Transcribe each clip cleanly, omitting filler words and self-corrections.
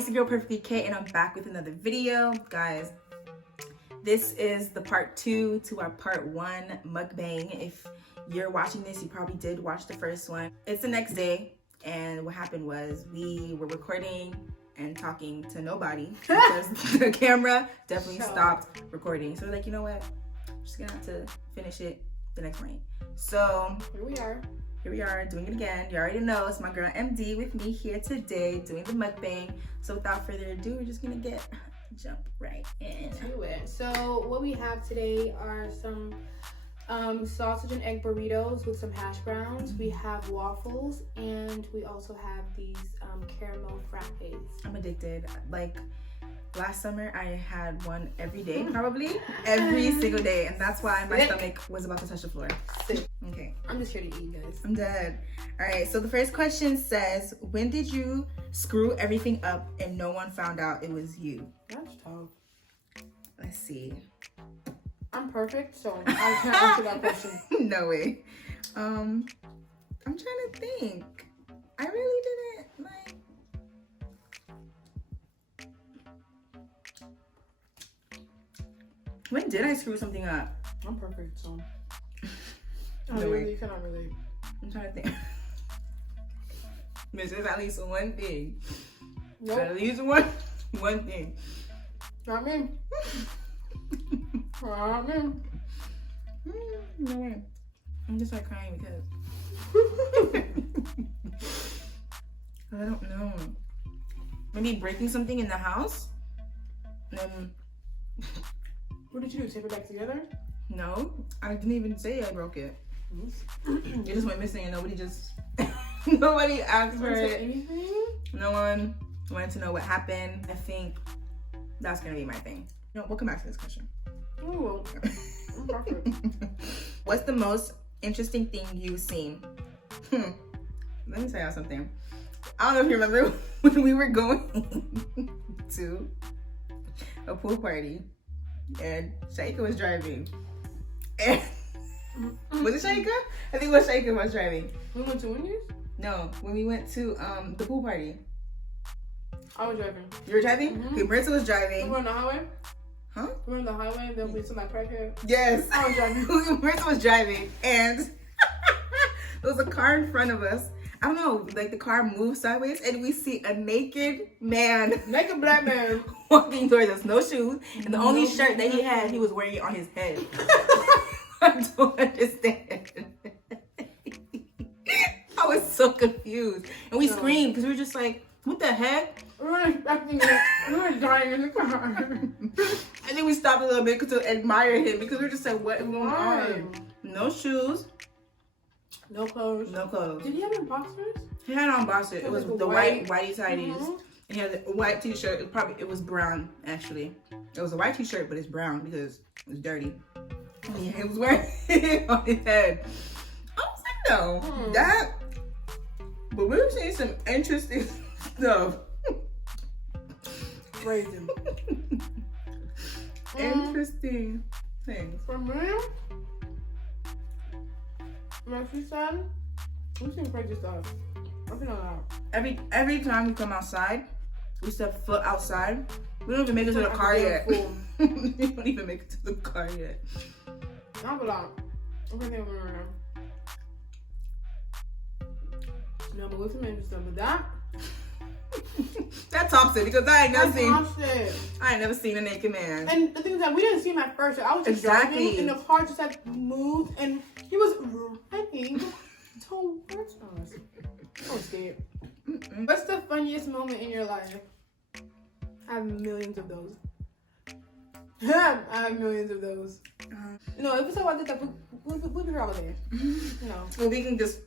it's your girl Perfectly K, and I'm back with another video. Guys, this is the part 2 to our part 1 mukbang. If you're watching this, you probably did watch the first one. It's the next day, and what happened was we were recording and talking to nobody because the camera definitely stopped recording. So we're like, you know what? I'm just gonna have to finish it the next morning. So here we are doing it again. You already know it's my girl MD with me here today doing the mukbang. So without further ado, we're just gonna jump right into it. So what we have today are some sausage and egg burritos with some hash browns. We have waffles, and we also have these caramel frappes. I'm addicted. Like last summer, I had one every day, probably every single day, and that's why my stomach was about to touch the floor. Okay, I'm just here to eat, guys. I'm dead. All right, so the first question says, when did you screw everything up and no one found out it was you? That's tough. Let's see. I'm perfect, so I can't answer that question. No way. I'm trying to think. I really didn't like. When did I screw something up? I'm perfect, so. I really cannot relate. I'm trying to think. There's at least one thing. Nope. At least one thing. Not me. Not me. No way. I'm just like crying because I don't know. Maybe breaking something in the house. What did you do? Tape it back together? No, I didn't even say I broke it. It just went missing and nobody asked for it. Anything? No one wanted to know what happened. I think that's gonna be my thing. No, we'll come back to this question. Oh, I'm perfect. What's the most interesting thing you've seen? Let me tell y'all something. I don't know if you remember when we were going to a pool party and Shaika was driving. And was it Shaika? I think it was Shaika was driving. We went to Wendy's? No, when we went to the pool party. I was driving. You were driving? Mm-hmm. Okay, Marissa was driving. We were on the highway? Huh? We were on the highway and then we saw my crackhead. Yes. I was driving. Marissa was driving and there was a car in front of us. I don't know, like the car moved sideways and we see a naked man. Naked black man. Walking towards us, no shoes. And the only shirt that he had, he was wearing it on his head. I don't understand. I was so confused. And we screamed because we were just like, what the heck? We weren't expecting it. We were dying in the car. And then we stopped a little bit to admire him because we were just like, what is going on? No shoes. No clothes. No clothes. Did he have on boxers? He had on boxers. It was the whitey tighties. And he had a white t-shirt. It was brown, actually. It was a white t-shirt, but it's brown because it was dirty. And he was wearing it on his head. I was like, no, that. But we were seeing some interesting stuff. Crazy. Interesting things. For me, like she said, we've seen crazy stuff. I feel that. Every time we come outside, we step foot outside. We don't even make it to the car yet. We don't even make it to the car yet. Not a lot. Everything we're around. No, but we've seen interesting stuff. But that tops it because I ain't never seen a naked man. And the thing is that we didn't see him at first. I was just driving and the car just like moved and he was running towards us. I was scared. What's the funniest moment in your life? I have millions of those. I have millions of those. No, if we talk about this, we'll be here all day. No. Well, we can just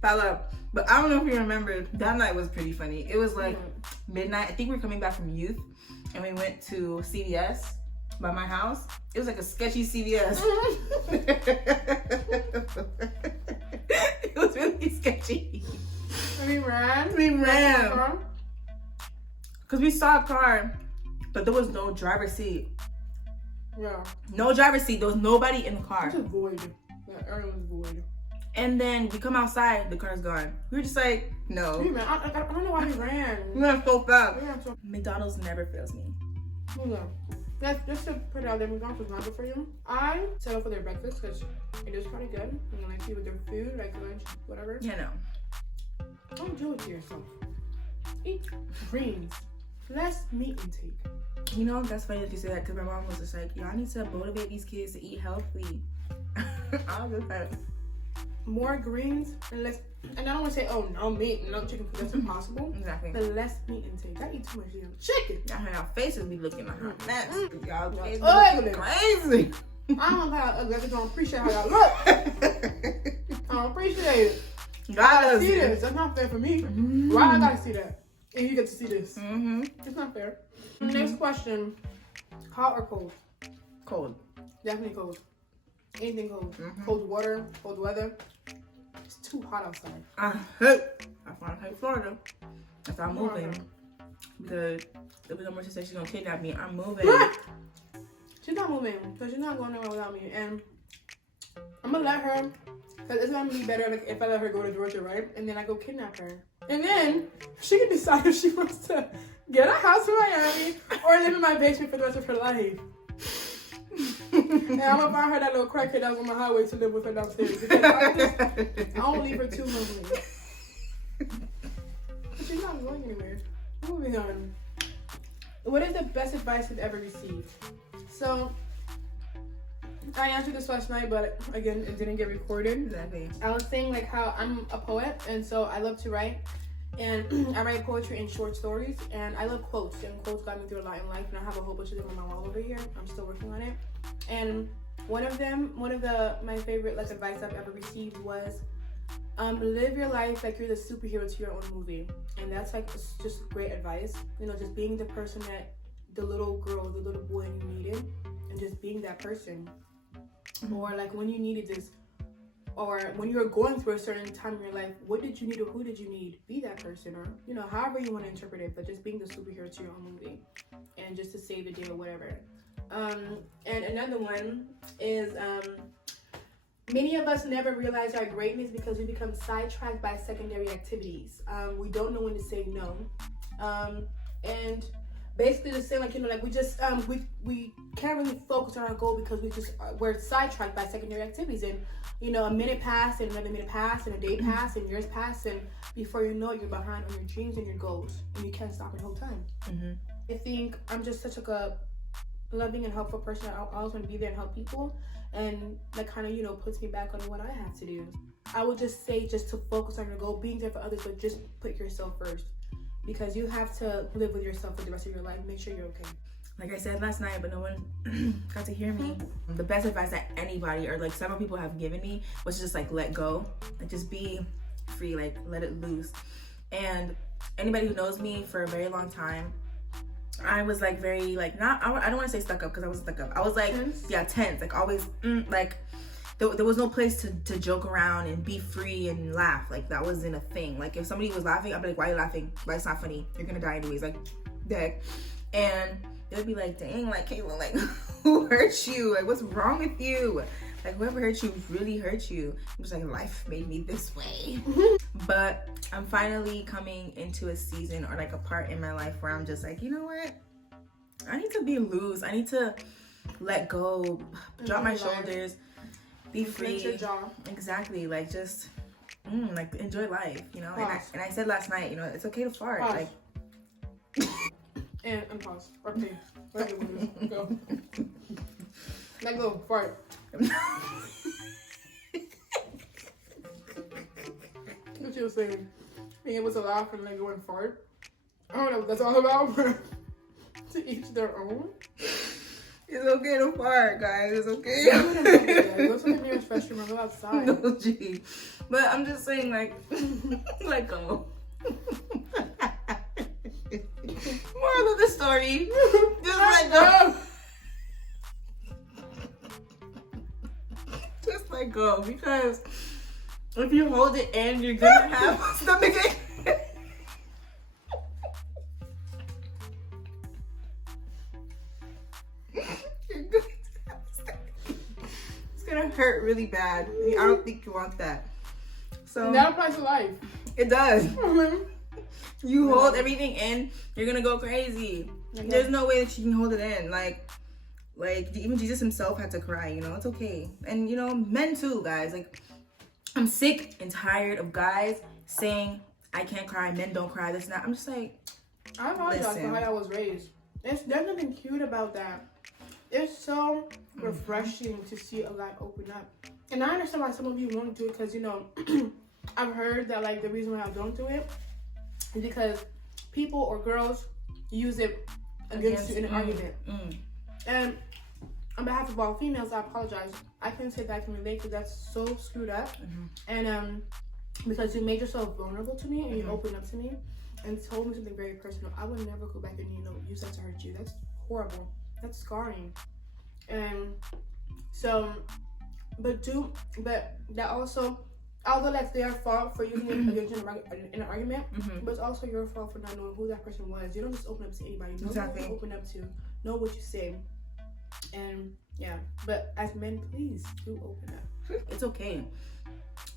pile up. But I don't know if you remember, that night was pretty funny. It was like midnight. I think we were coming back from youth and we went to CVS by my house. It was like a sketchy CVS. It was really sketchy. We ran. Because we saw a car, but there was no driver's seat. Yeah. No driver's seat. There was nobody in the car. It was void. That area was void. And then we come outside, the car's gone. We were just like, no. Hey, man, I don't know why he ran. We ran so fast. So... McDonald's never fails me. Hold on. Just to put it out there, McDonald's was not good for you. I settled for their breakfast because it is kind of good. And like see with their food, like lunch, whatever. Yeah, no. Don't do it to yourself. Eat greens. Less meat intake. You know, that's funny that you say that because my mom was just like, y'all need to motivate these kids to eat healthy. I was just like, more greens and less. And I don't want to say, oh, no meat, no chicken, because that's impossible. Exactly. But less meat intake. I eat too much damn chicken. Y'all faces be looking like hot mess. Y'all faces ugly. Crazy. I don't know how ugly. I just don't appreciate how y'all look. I don't appreciate it. I gotta see this. That's not fair for me. Mm-hmm. Why I gotta see that? And you get to see this. Mm-hmm. It's not fair. Next question. Hot or cold? Cold. Definitely cold. Anything cold. Mm-hmm. Cold water, cold weather. It's too hot outside. I hate Florida. That's why I'm moving. Because if no more she said she's gonna kidnap me, I'm moving. She's not moving. So she's not going nowhere without me. And I'm gonna let her. Because it's gonna be better like, if I let her go to Georgia, right? And then I go kidnap her. And then she can decide if she wants to get a house in Miami or live in my basement for the rest of her life. And I'm gonna find her that little crackhead that was on the highway to live with her downstairs. Because I don't leave her too lonely. But she's not going anywhere. Moving on. What is the best advice you've ever received? So, I answered this last night, but again, it didn't get recorded. Exactly. I was saying like how I'm a poet, and so I love to write. And I write poetry and short stories, and I love quotes, and quotes got me through a lot in life, and I have a whole bunch of them on my wall over here. I'm still working on it. And one of my favorite like advice I've ever received was, live your life like you're the superhero to your own movie. And that's like just great advice. You know, just being the person that the little girl, the little boy you needed, and just being that person. Mm-hmm. Or like when you needed this, or when you were going through a certain time in your life, what did you need or who did you need? Be that person, or you know, however you want to interpret it, but just being the superhero to your own movie, and just to save the day or whatever. And another one is many of us never realize our greatness because we become sidetracked by secondary activities. We don't know when to say no, and basically the same, like, you know, like we just we can't really focus on our goal because we're sidetracked by secondary activities. And you know, a minute passed and another minute passed and a day passed and years passed, and before you know it, you're behind on your dreams and your goals, and you can't stop the whole time. Mm-hmm. I think I'm just such like a loving and helpful person. I always want to be there and help people, and that kind of, you know, puts me back on what I have to do. I would just say just to focus on your goal, being there for others, but just put yourself first, because you have to live with yourself for the rest of your life. Make sure you're okay. Like I said last night, but no one got to hear me. The best advice that anybody or like several people have given me was just like let go, like just be free, like let it loose. And anybody who knows me for a very long time, I was like very like I don't want to say stuck up because I wasn't stuck up. I was like tense, like always like there was no place to joke around and be free and laugh. Like that wasn't a thing. Like if somebody was laughing, I'd be like, why are you laughing? Why, it's not funny. You're gonna die anyways. Like, dead. And they'd be like, dang, like Kayla, like who hurt you? Like what's wrong with you? Like whoever hurt you really hurt you. I'm just like, life made me this way. But I'm finally coming into a season or like a part in my life where I'm just like, you know what? I need to be loose. I need to let go, drop my shoulders, be free. Your jaw. Exactly. Like just like enjoy life, you know? And I said last night, you know, it's okay to fart. Pause. Like and pause. Okay. Go. Let go. Fart. What you were saying? Being able to laugh and let go and fart. I don't know what that's all about, but to each their own. It's okay to fart, guys. It's okay. Go to the nearest restroom or go outside. No, gee. But I'm just saying, like, let go. Moral of the story, just let go. Just let go, because if you hold it in, you're gonna have a stomach ache. It's gonna hurt really bad. I don't think you want that. So that applies to life. It does. You hold everything in, you're gonna go crazy. There's no way that you can hold it in. Like even Jesus himself had to cry, you know, it's okay. And you know, men too, guys. Like, I'm sick and tired of guys saying I can't cry, men don't cry, this and that. I'm just like, I apologize for how I was raised. There's nothing cute about that. It's so refreshing to see a guy open up. And I understand why some of you won't do it, because, you know, I've heard that, like, the reason why I don't do it is because people or girls use it against you in an argument. And on behalf of all females, I apologize. I can say that I can relate, because that's so screwed up. And because you made yourself vulnerable to me and you opened up to me and told me something very personal, I would never go back and, you know, use that to hurt you. That's horrible. That's scarring. And so, but that also, although that's their fault for using it against you in an argument, but it's also your fault for not knowing who that person was. You don't just open up to anybody. Know who you open up to. Know what you say. And yeah, but as men, please do open up. It's okay.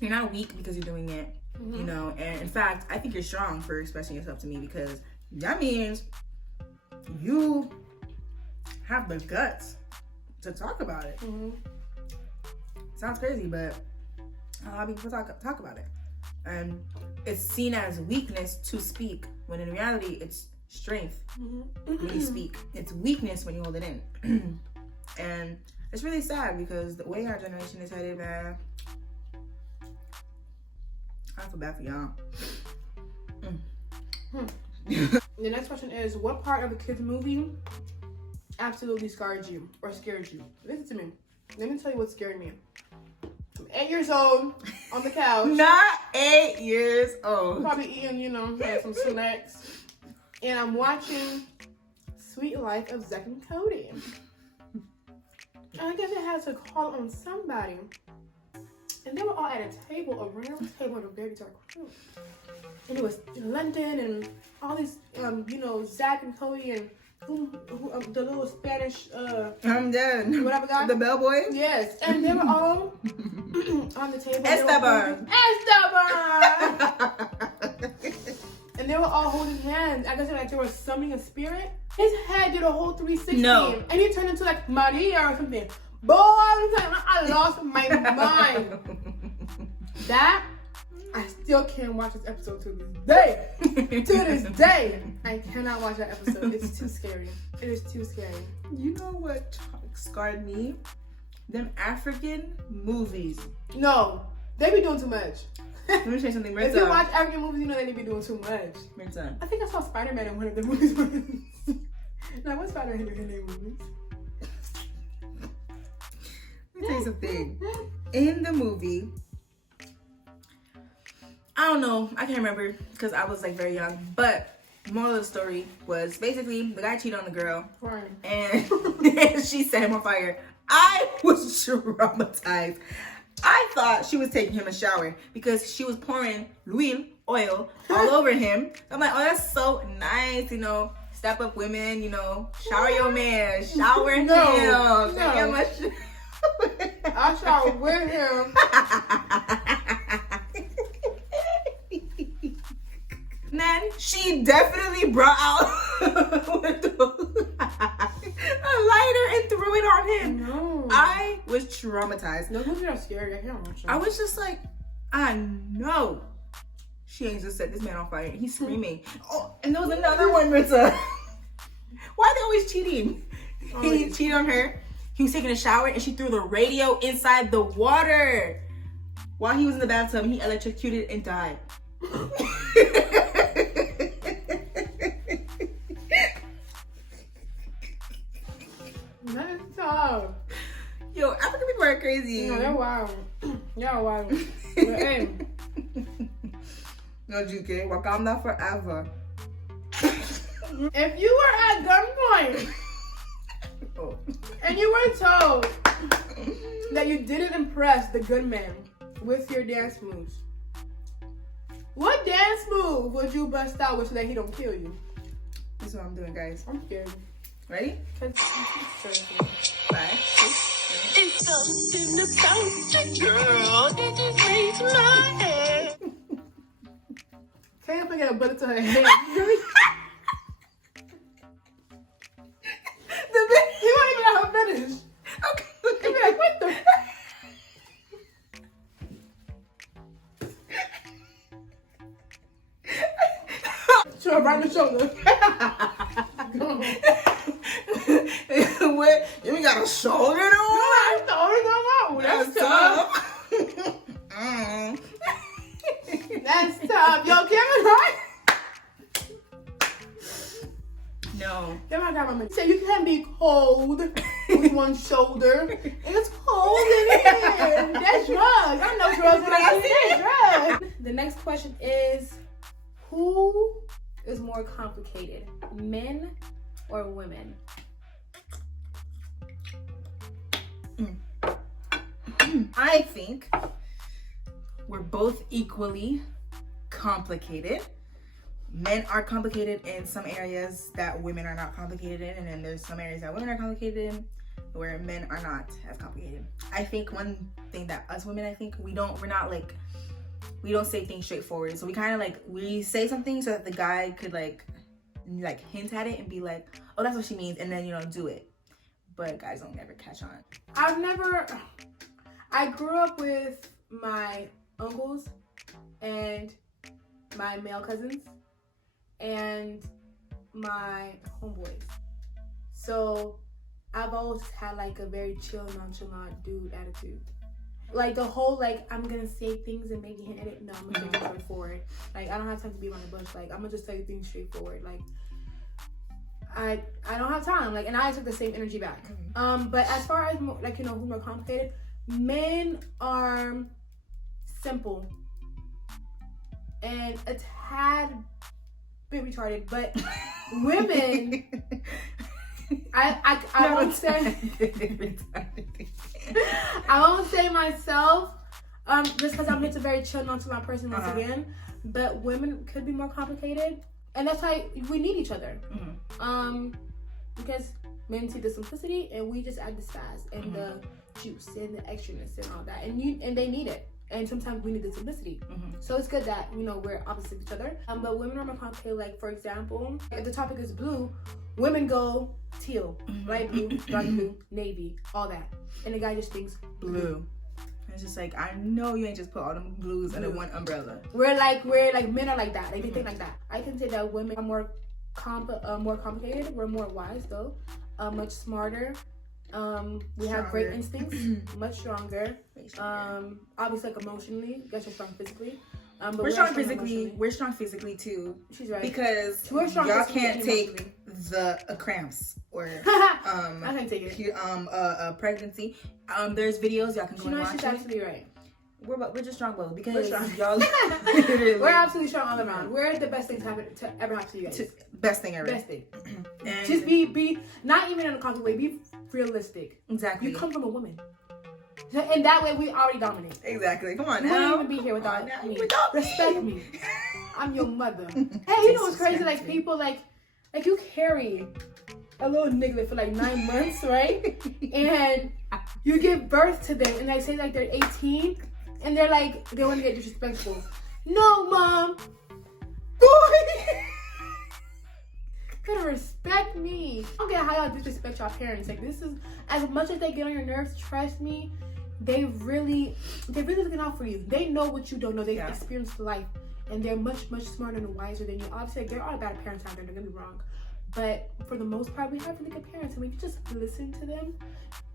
You're not weak because you're doing it, you know. And in fact, I think you're strong for expressing yourself to me, because that means you have the guts to talk about it. Sounds crazy, but a lot of people talk about it, and it's seen as weakness to speak, when in reality it's strength when you speak. It's weakness when you hold it in. And it's really sad, because the way our generation is headed, man, I feel bad for y'all. The next question is, what part of a kid's movie absolutely scarred you or scared you? Listen to me. Let me tell you what scared me. I'm 8 years old on the couch. Not 8 years old. Probably eating, you know, like some snacks. And I'm watching Sweet Life of Zack and Cody. And I guess I had to call on somebody. And they were all at a table, a round table in a very dark room. And it was in London, and all these, you know, Zack and Cody, and the little Spanish, I'm dead. Whatever guy. The bellboy? Yes. And they were all on the table. Esteban. And they were all holding hands. I guess like they were summoning a spirit. His head did a whole 360. No. And he turned into like Maria or something. Boy, I lost my mind. That, I still can't watch this episode to this day. To this day, I cannot watch that episode. It's too scary. It is too scary. You know what scarred me? Them African movies. No, they be doing too much. Let me say something. If you watch African movies, you know they be doing too much. I think I saw Spider-Man in one of the movies. Now, what's Spider-Man in the movies? Let me tell you something. In the movie, I don't know, I can't remember because I was like very young, but the moral of the story was basically the guy cheated on the girl, and she set him on fire. I was traumatized. I thought she was taking him a shower because she was pouring oil all over him. I'm like, oh, that's so nice, you know. Step up women, you know. Shower your man. Shower him. No. I shower with him. Then she definitely brought out a lighter and threw it on him. No. I was traumatized. Those movies are scary. I can't watch them. I was just like, I know she ain't just set this man on fire. He's screaming. Oh, and there was another one, Rita. Why are they always cheating? He cheated on her. He was taking a shower and she threw the radio inside the water. While he was in the bathtub, he electrocuted and died. That's tough. Yo, African people are crazy. No, they're wild. Y'all wild. But hey. No, GK, Wakanda forever. If you were at gunpoint and you were told that you didn't impress the good man with your dance moves, what dance move would you bust out with so that he don't kill you? This is what I'm doing, guys. I'm scared. Ready? 5, 6, 7. It's something about you, girl, that just makes my head ain't gonna get a bullet to her head. Really? He won't even let her finish. Okay. He'll be like, what the Sure, right in the shoulder. What? You ain't got a shoulder no more? That's tough. That's tough. Yo, Kevin, right? No. Kevin got my say you can't be cold with one shoulder. It's cold in here. That's drugs. I know drugs when I see that drugs. The next question is, who is more complicated, men or women? I think we're both equally complicated. Men are complicated in some areas that women are not complicated in, and then there's some areas that women are complicated in where men are not as complicated. I think one thing that us women, we don't say things straightforward. So we kind of we say something so that the guy could like hint at it and be like, oh, that's what she means, and then do it. But guys don't ever catch on. I grew up with my uncles and my male cousins and my homeboys. So I've always had like a very chill, nonchalant dude attitude. Like the whole I'm gonna say things and maybe hint at it. No, I'm gonna take it straightforward. Like I don't have time to be around the bush. Like I'm gonna just tell you things straightforward. Like I don't have time. Like, and I took the same energy back. But as far as who more complicated, men are simple and a tad bit retarded, but women, I won't say, I won't say myself, just because I'm just a very chill, nonchalant person once again. But women could be more complicated, and that's why we need each other. Because men see the simplicity, and we just add the spaz and the juice and the extraness and all that, and they need it. And sometimes we need the simplicity. So it's good that we're opposite each other. But women are more complicated. Like for example, if the topic is blue, women go teal, light blue, dark blue, navy, all that, and the guy just thinks blue. It's just like, I know you ain't just put all them blues under one umbrella. We're like men are like that. Like they think like that. I can say that women are more complicated. We're more wise though, much smarter. We have great instincts, much stronger. Obviously, like emotionally, I guess we're strong physically. But we're strong physically. We're strong physically too. She's right. Because y'all can't take the cramps or I can't take it. Pregnancy. There's videos y'all can go and watch. She's absolutely right. We're just strong both because y'all we're absolutely strong all around. We're the best thing to ever happen to you guys. Best thing ever. Best thing. And just be not even in a conflict way. Be realistic. Exactly. You come from a woman, and that way we already dominate. Exactly. Come on you now. You wouldn't even be here without me. Respect me. I'm your mother. Hey, you know what's crazy? Like people like you carry a little nigga for like 9 months, right? And you give birth to them, and they say like they're 18. And they're like, they want to get disrespectful. No, mom. Boy. Gotta respect me. I don't get how y'all disrespect y'all parents. Like this is, as much as they get on your nerves, trust me, they're really looking out for you. They know what you don't know. They've experienced life. And they're much, much smarter and wiser than you. Obviously, there are bad parents out there, don't get me wrong. But for the most part, we have really good parents. And when you just listen to them,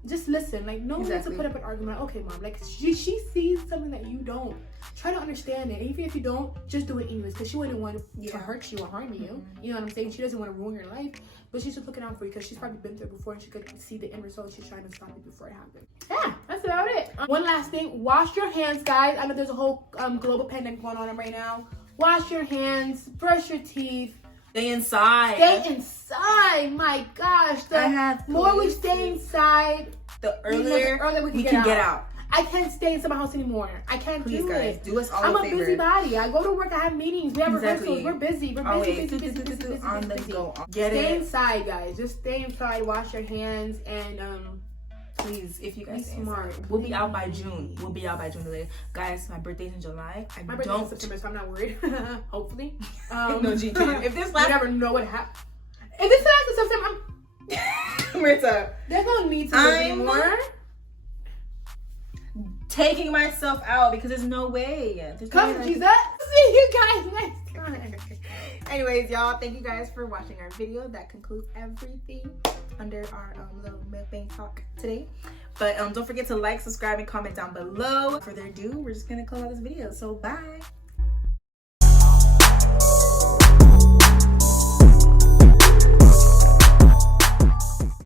just listen. Like, no one needs to put up an argument. Like, okay, mom, like, she sees something that you don't. Try to understand it. And even if you don't, just do it anyways. Because she wouldn't want to hurt you or harm you. You know what I'm saying? She doesn't want to ruin your life. But she's just looking out for you because she's probably been through it before and she could see the end result. She's trying to stop it before it happens. Yeah, that's about it. One last thing. Wash your hands, guys. I know there's a whole global pandemic going on right now. Wash your hands. Brush your teeth. Stay inside. Stay inside. My gosh. The more we stay inside, the earlier we can get out. I can't stay inside my house anymore. I can't do guys, it. Do us all I'm a favor. busybody. I go to work. I have meetings. We have rehearsals. We're busy. We're busy. On the go. Stay inside, guys. Just stay inside. Wash your hands and Please, if you guys be smart. We'll be out by June. We'll be out by June. Guys, my birthday's in July. My birthday's in September, so I'm not worried. Hopefully. No, G. If this lasts, you never know what happens. If this lasts in September, Marissa, there's no need to live anymore. Taking myself out because there's no way. Come, Jesus. See you guys next time. Anyways, y'all, thank you guys for watching our video. That concludes everything under our little mukbang talk today. But don't forget to like, subscribe, and comment down below. Further ado, we're just gonna close out this video. So bye.